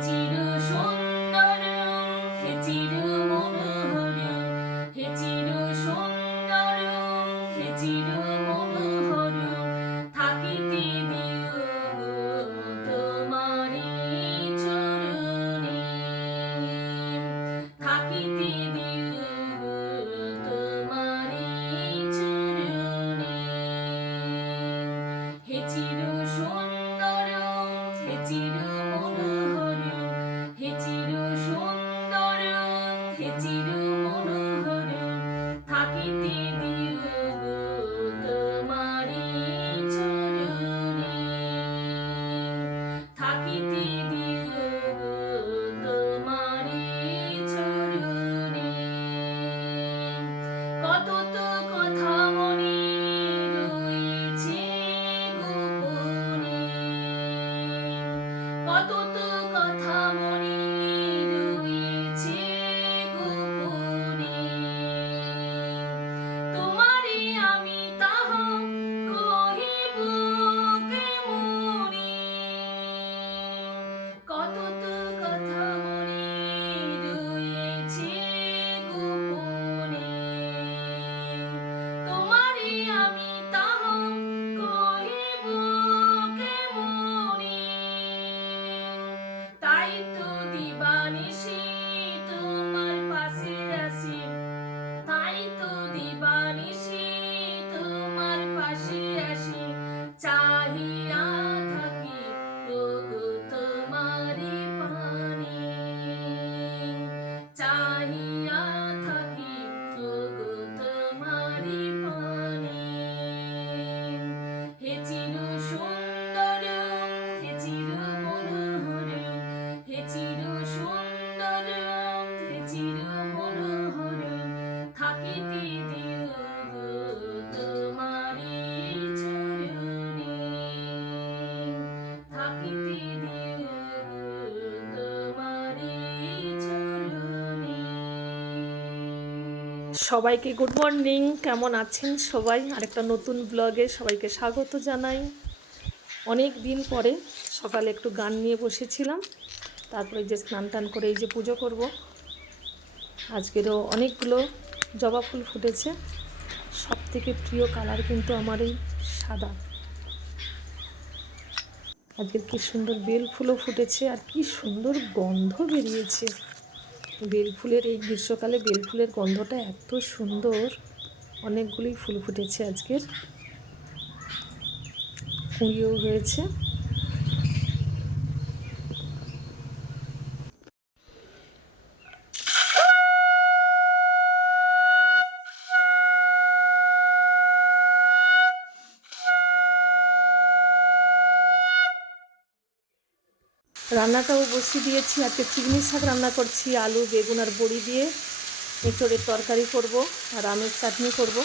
চির সুন্দরম হে চির তো দিবানিশি সবাইকে গুড মর্নিং কেমন আছেন সবাই? আরেকটা নতুন ব্লগে সবাইকে স্বাগত জানাই। অনেক দিন পরে সকালে একটু গান নিয়ে বসেছিলাম। তারপরে যে স্নান টান করে এই যে পুজো করব। আজকেরও অনেকগুলো জবা ফুল ফুটেছে। সব থেকে প্রিয় কালার কিন্তু আমার এই সাদা। আজকের কি সুন্দর বেল ফুলও ফুটেছে আর কি সুন্দর গন্ধ বেরিয়েছে। বেল ফুলের এই গ্রীষ্মকালে বেল ফুলের গন্ধটা এত সুন্দর। অনেকগুলি ফুল ফুটেছে আজকের। কুঁড়িও হয়েছে। রান্নাটাও বসিয়ে দিয়েছি। আজকে চিংড়ি শাক রান্না করছি, আলু, বেগুন আর বড়ি দিয়ে। এঁচড়ের তরকারি করব আর আমের চাটনি করব।